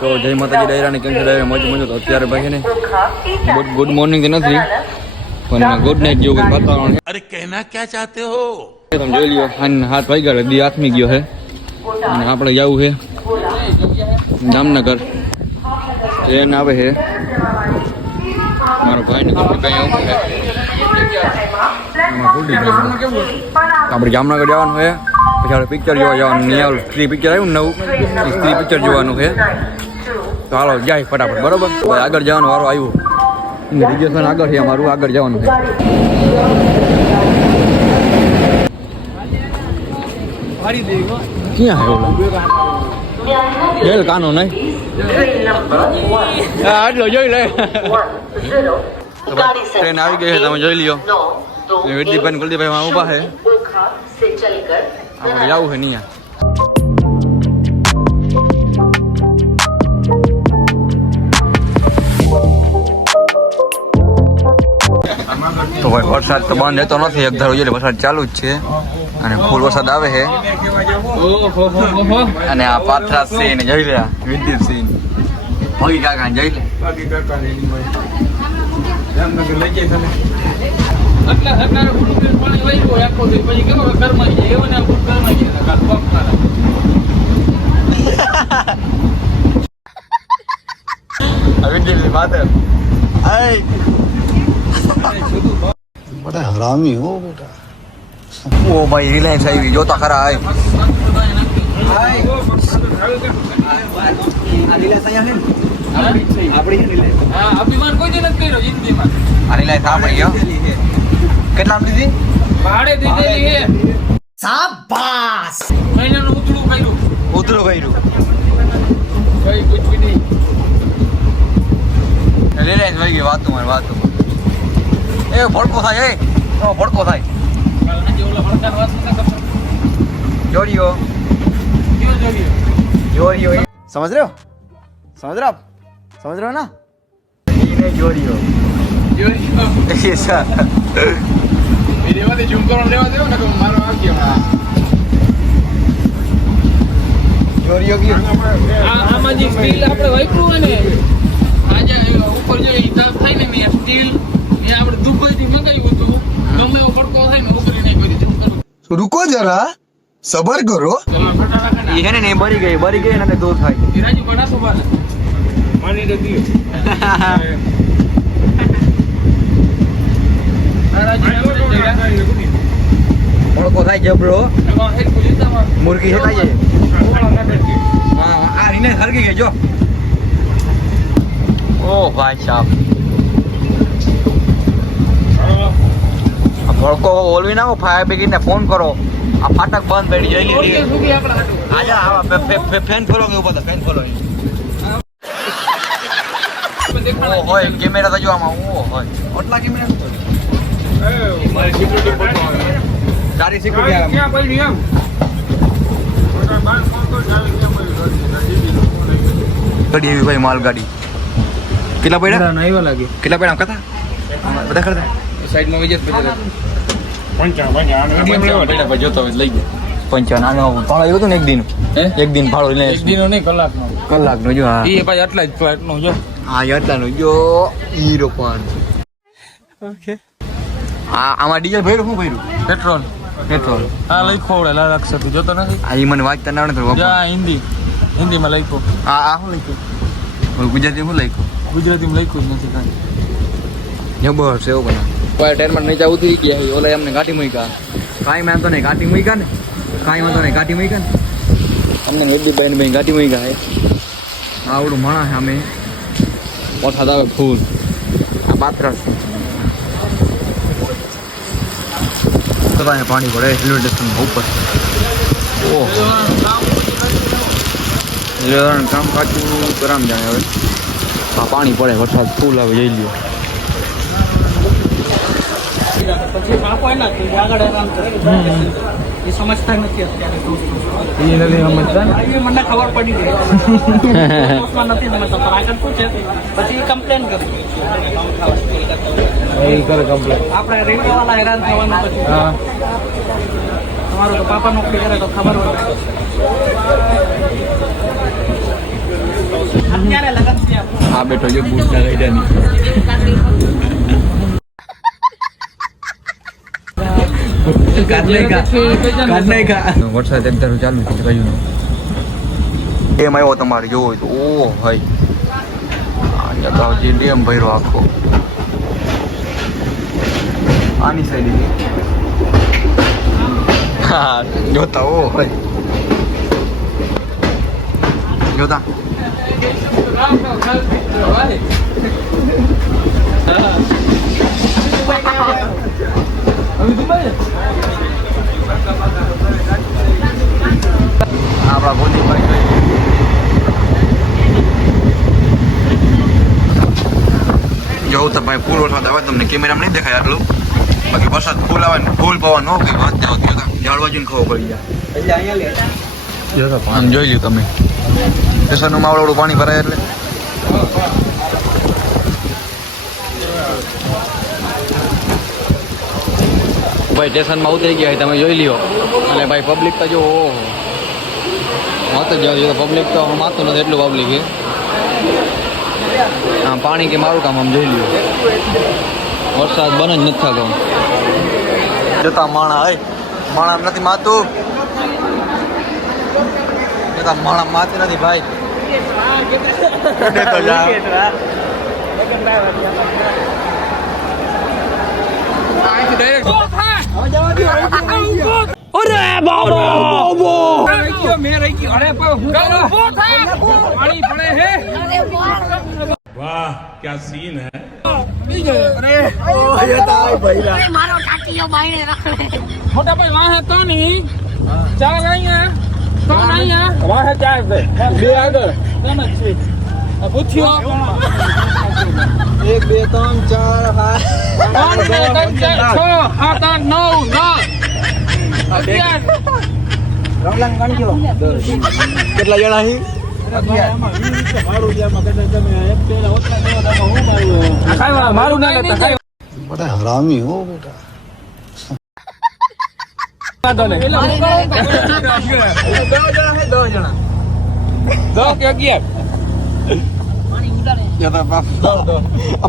તો જય માતાજી ડાયરાને કેમ છે ડાયરા મજ મજો તો અત્યારે ભાઈ છે ને ગુડ મોર્નિંગ નથી પણ ગુડ નાઇટ જેવું કંઈક વાતાવરણ છે. अरे कहना क्या चाहते हो? તમે જોઈ લ્યો અને 7 વાગ્યા દી આથમી ગયો છે અને આપણે જવું છે જામનગર. ટ્રેન આવે છે મારો ભાઈ ને કઈ આવું છે આપણે જામનગર જવાનું છે. પછી આપણે પિક્ચર જોવા જવાનું નહીં સ્ત્રી પિક્ચર આવ્યું ને નવું સ્ત્રી પિક્ચર જોવાનું છે. તો હાલો જાય ફટાફટ બરોબર. આગળ જવાનો વારો આવ્યો રિઝર્વેશન આગળ છે અમારું આગળ જવાનું છે. ક્યાં હે ઓલા જેલ કાનો નહીં આટલો જોઈ લે. ટ્રેન આવી ગઈ છે તમે જોઈ લ્યો. વિદ્યાભાઈ કુલદીપભાઈ ઊભા છે આપણે જવું છે નહીં. તો ભાઈ વરસાદ તો બંધ રહેતો નથી એક ધારો એટલે વરસાદ ચાલુ જ છે અને ફૂલ વરસાદ આવે છે. અને આ પાથરા સિંહ ને જોઈ રહ્યા વિદ્યુત સિંહ ભગી કાકા ને જોઈ લે. बड़ा हरामी हो बेटा. ઓ ભાઈ રિલાયન્સ આવી જોતા ખરા આ રિલાયન્સ આપણી ગયો કેટલા લીધી ભાડે દીધેલી હે. शाबाश. મહિનાનું ઉતળું કર્યું ઉતરું કર્યું કઈ કુછ ભી નહીં. રિલાયન્સ વહી ગઈ વાતું મારે વાતું એ ભડકો થાય એ ભડકો થાય આજે ઓલા હળકાર વાત નતા કરતો. જોડિયો ક્યાં જોડ્યો? જોડિયો समझ रहे हो आप समझ रहे हो ना. એને જોડિયો જોડ્યો. એસા મેરે વાતે ઝૂમ કરો લેવા દેવો ને કે મારો આ ગયો. જોડિયો ગયો આમાં જે સ્ટીલ આપણે વાપર્યું હોય ને આજે ઉપર જે હિસાબ થાય ને મેં સ્ટીલ એ આપણે દુબઈથી મંગાવ્યું હતું. ગમે એવો પડકો થાય ને ઉપરી નહીં કરી ઝૂમ કરું. रुको जरा सबर करो. ચલો ફટા રાખે એ હે ને બરી ગઈ ને દૂર થાય ને રાજુ બડા તો બાર માની દે દિયો. ભડકો થાય જબરો મુર્ગી હેતા છે હા આ રીને હરગી ગઈ જો. ઓ ભાઈ સાહેબ આ ભડકો ઓલવી નાખો ફાયર બ્રિગેડ ને ફોન કરો. આ ફાટક બંધ પડી જોઈ લીધી આજા આવા ફેન ફોલો કે ઉપર ફેન ફોલો ઓ હોય કેમેરા તો જો આમાં ઓ હોય આટલા કેમેરા સારી સિક્યુરિટી આવે ક્યાં પડી એમ ગાડી એવી ભાઈ માલ ગાડી કેટલા પડ્યા નહીં લાગે કેટલા પડ્યા કથા બધા કરતા સાઈડમાં વજે પછી 55 જોતો હોય લઈ ગયા 55 આનો ભાડો આવ્યો હતો ને એક દિન ભાડો લઈને એક દિનો નહીં કલાકનો કલાકનો જો હા એ ભાઈ આટલા જ ફ્લાઇટનો જો હા એટલાનો જો હીરો પણ ઓકે આમાં ડીઝલ ભર્યું શું ભર્યું પેટ્રોલ આ લખો લાલ અક્ષર તું જોતો નથી આ ઈ મને વાંચતા ના આવડે જા હિન્દીમાં લખો આ શું લખ્યું ગુજરાતી શું લખ્યું ગુજરાતીમાં લખ્યું જ નથી કાંઈ જબર છે એવું બના કોઈ ટેરમાં નીચે ઉતરી ગયા ઓલા એમને ગાંઠી મૂક્યા કાંઈ વાંધો નહીં ગાંઠી મૂક્યા ને કાંઈ વાંધો નહીં ગાંઠી મૂક્યા ને અમને હેદીભાઈ ભાઈ ગાંઠી મૂક્યા હે આવડું માણા છે અમે વરસાદ આવે ફૂલ આ પાથરા બધાને પાણી પડે રેલવે સ્ટેશન ઉપર ઓહ રેલવેનું કામ કાચું કરામ જાણે હવે આ પાણી પડે વરસાદ ફૂલ આવે જઈ લ્યો પછી આપો એના આગળ આરામ કરે એ સમજતા નથી અત્યારે એ નથી સમજતા ને એ મને ખબર પડી ગઈ પોસ્ટમાં નથી સમજતા પણ આગળ શું છે પછી એ કમ્પ્લેન કરી એ કરે કમ્પ્લેન આપણે રેલવેવાળા હેરાન થવાનું પછી હા તમારું તો પાપા નોકરી કરે તો ખબર હોય અત્યારે લગન છે આપણું. આ બેઠો જો બૂટ ના ગઈડાની વરસાદ એક ધારું ચાલુ છે બાજુનો ડેમ આવ્યો તમારે જોવો હોય તો ઓ ભાઈ આ જે ડેમ ભર્યો આખો આની સાઈડ હા જોતા ઓ ભાઈ જોતા આપણા ગોદીભાઈ જોઉં તો ભાઈ ફૂલ વરસાદ આવે તમને કેમેરામાં નહીં દેખાય આટલું બાકી વરસાદ ફૂલ આવે ને ફૂલ પવન ન કઈ વાત આવતી ઝાડવાજુને ખબર પડી જાય આમ જોઈ લ્યું તમે સ્ટેશનનું માવડું પાણી ભરાય એટલે ભાઈ સ્ટેશનમાં ઉતરી ગયા તમે જોઈ લ્યો અને ભાઈ પબ્લિક તો જો માતો જ પબ્લિક તો માતું નથી એટલું પબ્લિક છે આમ પાણી કે મારું કામ આમ જોઈ લ્યો વરસાદ બને જ નથી થતો જતા માણા હે માણા નથી માતું જતા માણા માતી નથી ભાઈ તો જા वाह क्या सीन है મારો કાકીઓ બાઈને રખડે મોટા ભાઈ વાહ તો નહીં ચાલ અહીંયા તો અહીંયા વાહ ચાર છે બે આગળ એમ જ છે પૂછ્યો 1 2 3 4 કેટલા જણા છે મારું ના લેતા બડા હરામી હો બેટા દો કે 11 જતા બાપ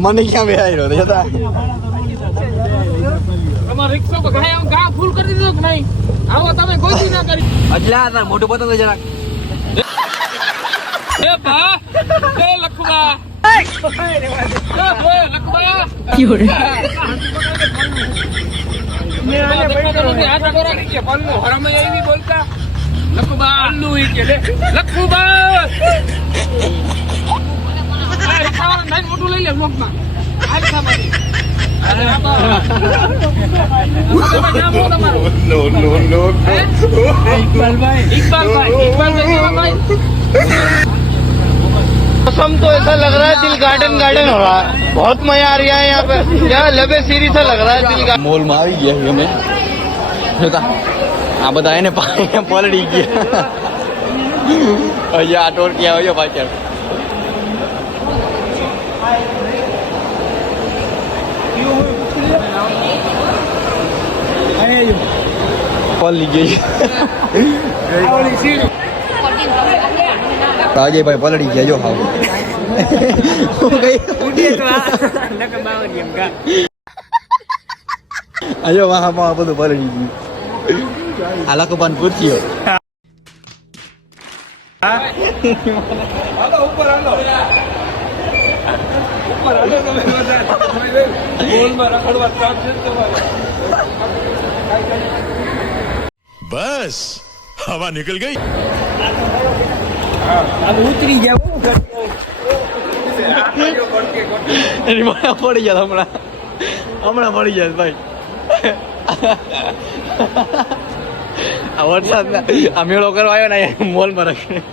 મને ક્યાં બેહાઈ રહ્યો જતા તમાર રિક્ષા તો ગા ફૂલ કરી દીધો કે નહીં આવો તમે કોઈ દી ના કરી અજલા હતા મોટું પતંગ જરાક એ બા એ લખવા એ લખવા મે આને પૈસા હાથ કોરા કે પન્નુ હરામે એવી બોલતા લખવા અલ્લુ ઈ કે લે લખવા આ રિક્ષા નહીં મોટું લઈ લે બ્લોકમાં આ રિક્ષામાંથી અરે બાપા તમે નામ બોલો તમારું नो ઇકબાલભાઈ ભાઈ मौसम तो ऐसा लग रहा है दिल गार्डन गार्डन हो रहा है बहुत मजा आ रहा है यहाँ पे यहाँ लबे सीरी सा लग रहा है दिल गार्डन મોલમાં આવી ગયા છીએ અમે જોતા આ બધા એને પાણી પલળી ગયા હજી આ ટોળકી આવ્યો પાછળ પલળી ગઈ રાજયભાઈ પલળી ગયા જો હાવ આજો વાહમાં બધું પલળી ગયું આ લખબાન પૂછ્યો बस हवा निकल गई એની માયા પડી જાય હમણાં પડી જાય ભાઈ આ વરસાદ આ મેળો કરવા આવ્યો ને મોલમાં રાખીને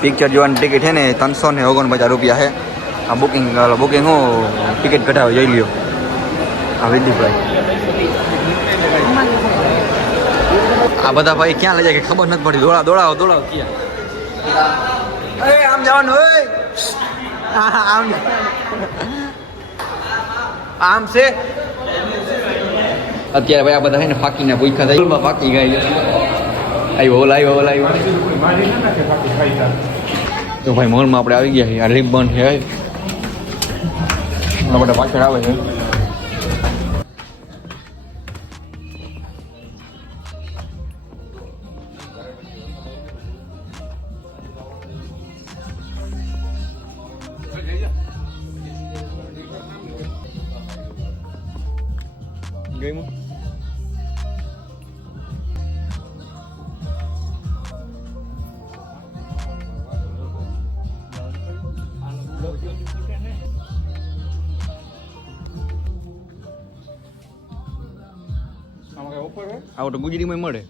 પિક્ચર જોવાની ટિકિટ છે ને 349 રૂપિયા છે આ બુકિંગ હું ટિકિટ કઢાવી જઈ લ્યો આ વિદીપભાઈ આ બધા ભાઈ ક્યાં લઈ જાય કે ખબર નથી પડી દોડાવો ક્યાં આમ જવાનું હોય આમ છે અત્યારે ભાઈ આ બધા છે ને ફાકીને ભૂખા થઈ ફાકી ગઈ આવ્યો તો ભાઈ મોલમાં આપણે આવી ગયા છીએ. આ લિફ્ટ બંધ છે. બધા પાછળ આવે છે. ગયું આવું તો ગુજરીમાં મળે.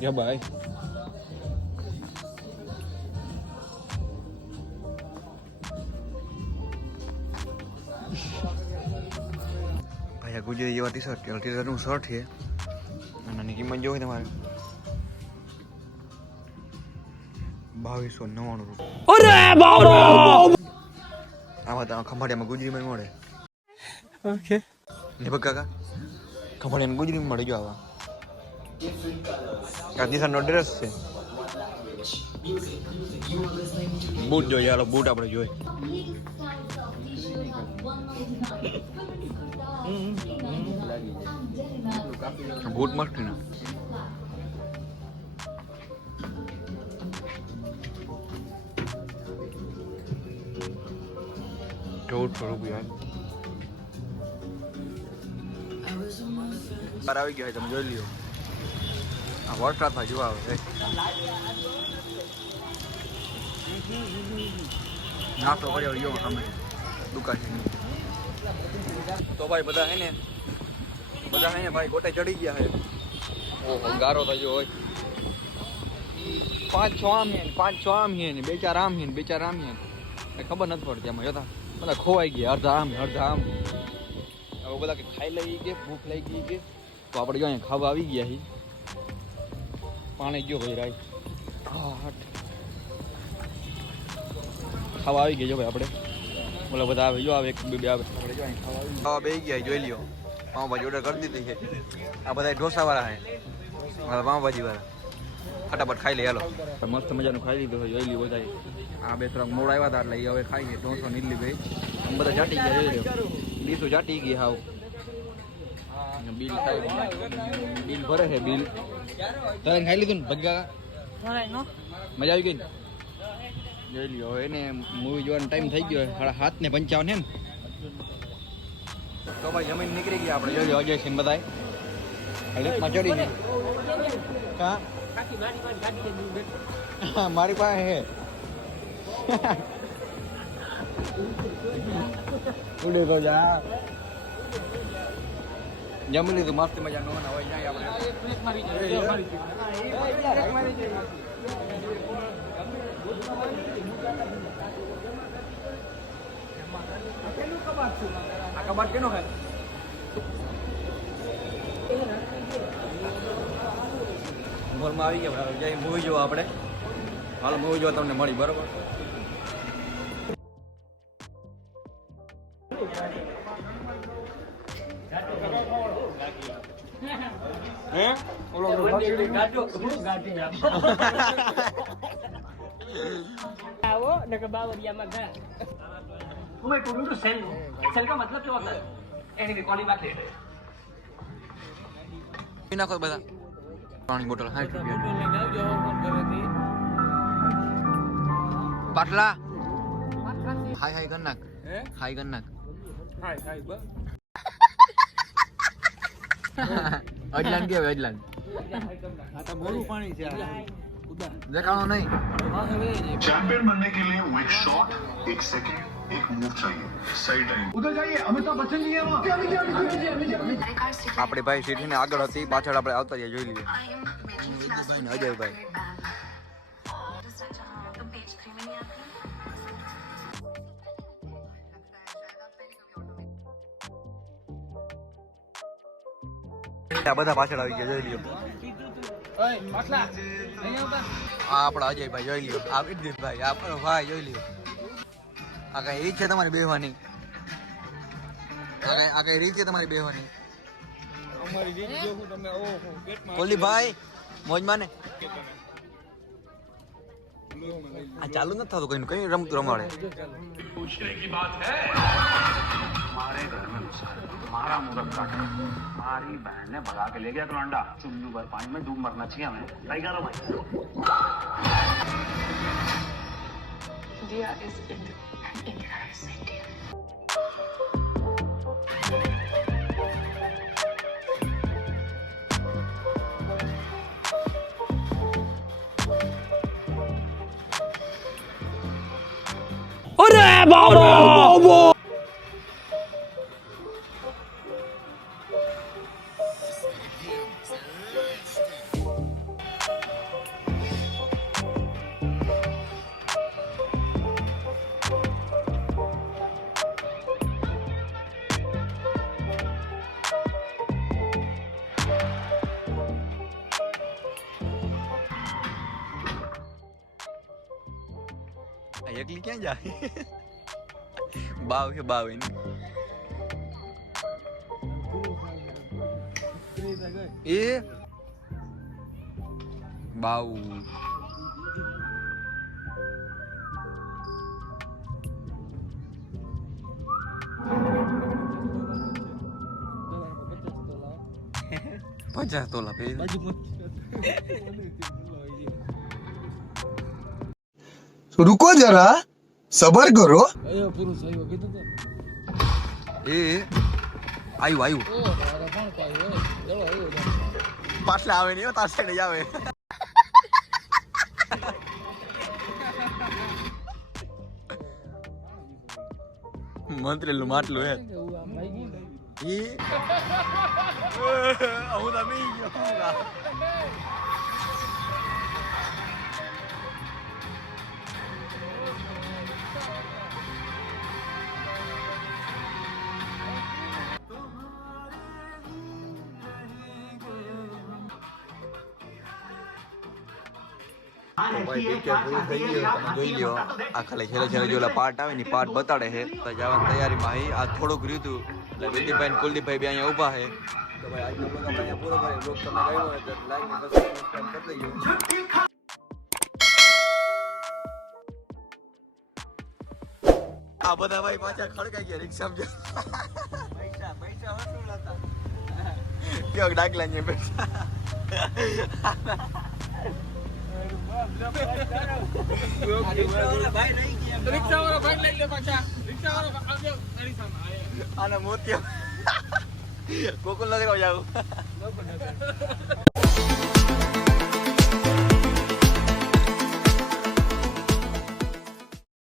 ગયું ભાઈ ગુજરી જેવા ટી-શર્ટનું શર્ટ છે અને આની કિંમત જોઈ તમારે 2299 રૂપિયા. આમાં તો ખંભાળિયામાં ગુજરીમાં મળે. ઓકે ને કાકા ખંભાળિયામાં ગુજરીમાં મળે. જો આવા આ ટી-શર્ટનો ડ્રેસ છે. બૂટ જોઈએ. હાલો બૂટ આપણે જોઈએ. બૂટ મસ્ત ને. ₹1400 બાર આવી ગયા. તમે જોઈ લ્યો. આ વરસાદમાં જોવા આવે નાસ્તો કર્યો જો અમે દુકાન. તો ભાઈ બધા હે ને ભાઈ ગોટે ચડી ગયા છે. ઓહો ગારો થયો હોય. 5-6 આમ હે 5-6 આમ હે ને 2-4 આમ હે ને 2-4 આમ હે. ખબર નથી પડતી આમાં. જોતા બધા ખોવાઈ ગયા. અડધા આમ અડધા આમ. હવે બધા કે ખાઈ લઈ કે ભૂખ લઈ ગઈ કે તો આપણે જો અહીંયા ખાવા આવી ગયા છીએ. પાણી ગયો ભાઈ રાઈ ખાવા આવી ગયા. જો ભાઈ આપણે બોલા બધા આવે. જો આવે 1-2 આવે. આપણે જો અહીં ખાવા બે ગયા. જોઈ લ્યો પાઉંભાજી ઓર્ડર કરી દીધી છે. આ બધા ઢોસાવાળા છે. મારા પાઉંભાજી વાળા ફટાફટ ખાઈ લે. હાલો મસ્ત મજાનું ખાઈ લીધું હોય. જોઈ લ્યો બધા. આ બે થોડાક મોડ આવ્યા હતા એટલે હવે ખાઈએ. ઢોસો ને ઇડલી ભાઈ આમ બધા ચાટી ગયા. જોઈ લ્યો ડીશું ચાટી ગઈ. હાવ બિલ થાય. બિલ ભરે છે. બિલ તારે ખાઈ લીધું ને ભગા? મજા આવી ગઈ ને? જોઈ લ્યો એને મૂવી જોવાનો ટાઈમ થઈ ગયો. 7:55 એમ. તો ભાઈ જમીન નીકળી ગયા આપણે. જોઈ લો અજય સિંહ બધા લિફ્ટમાં ચડીને. મારી પાસે હે ઉડે તો જા. જમી લીધું મસ્ત મજાનું. હવે જાય આપણે. આ કબાટ કેનો હે? મોલમાં આવી ગયા. જઈ મૂવી જોવા આપણે. હાલ મૂવી જોવા તમને મળી. બરોબર હે ઓલો आओ नगर बावरिया में घर तुम्हें टू टू सेल सेल का मतलब क्या होता है एनीवे कॉलिंग बैक लेटर નાખો બધા. પાણી બોટલ 60 રૂપિયા. પાટલા હાય હાય કર નાખ. હાય કર નાખ. અજલાન કે અજલાન આ તો મોરું પાણી છે. દેખાણો નહીં. चैंपियन बनने के लिए वो एक शॉट, एक सेकंड, एक मूव चाहिए, सही टाइम. उधर जाइए, अमिताभ बच्चन जी है वहाँ. આપણી ભાઈ સીટી ને આગળ હતી. પાછળ આપણે આવતા રહ્યા. જોઈ લઈએ અજયભાઈ. આ બધા પાછળ આવી ગયા જોઈ લ્યો. ઓય પાછલા અહીંયા આવતા આ આપણા અજયભાઈ જોઈ લ્યો. આ વિદ્યુતભાઈ આપણો ભાઈ જોઈ લ્યો. આ કઈ રીત છે તમારી બેહવાની? આ કઈ રીત છે તમારી બેહવાની? અમારી રીત જો હું તમે ઓહો પેટમાં કોલીભાઈ મોજમાં ને આ ચાલુ નથી થતું કઈ કઈ રમતું રમાડે. पूछने की बात है हमारे घर में घुसा हमारा मुहूर्त काटा हमारी बहन ने भगा के ले गया तो अंडा चुल्लू भर पानी में डूब मरना चाहिए हमें ट्राई करो भाई India is India. India is India. એકલી ક્યાં જાય? બાવ છે બાવ એની. એ બાવ $50 પે रुको जरा सबर करो અયો પુરુષ આવ્યો કીધું તો એ આવ્યું ઓ તારા કોણ પાઈ હોય ચલો આવ્યો પાછલા આવે નહીં તાર સાઈડ જ આવે. મંત્રેલું માટલું હે કે હું આમ આવી ગયું એ હું તો બી ગયો. ભાઈ પિક્ચર પૂરું થઈ ગયું તમે જોઈ લ્યો. આ ખાલી છેલ્લે છેલ્લે જો પાર્ટ આવે ને પાર્ટ બતાડે છે તો જવાની તૈયારીમાં હી. આ થોડુંક રહ્યું હતું એટલે વિદ્યુભાઈ ને કુલદીપભાઈ બી અહીંયા ઊભા છે. તો ભાઈ આજનો બ્લોગ આપણે અહીંયા પૂરો કરીએ. બ્લોગ તમને ગમ્યો હોય તો લાઈક ને સબસ્ક્રાઇબ કરી દેજો. આ બધા ભાઈ પાછા ખડકાઈ ગયા રિક્ષામાં પૈસા વસૂલ હતા. કેવો ડાકલા ને પૈસા રિક્ષાવાળો ભાગ લઈ લે પાછા રિક્ષાવાળો આવજો ગાડી સામે આના મોતિયા ગોકુલ નગર જાવ.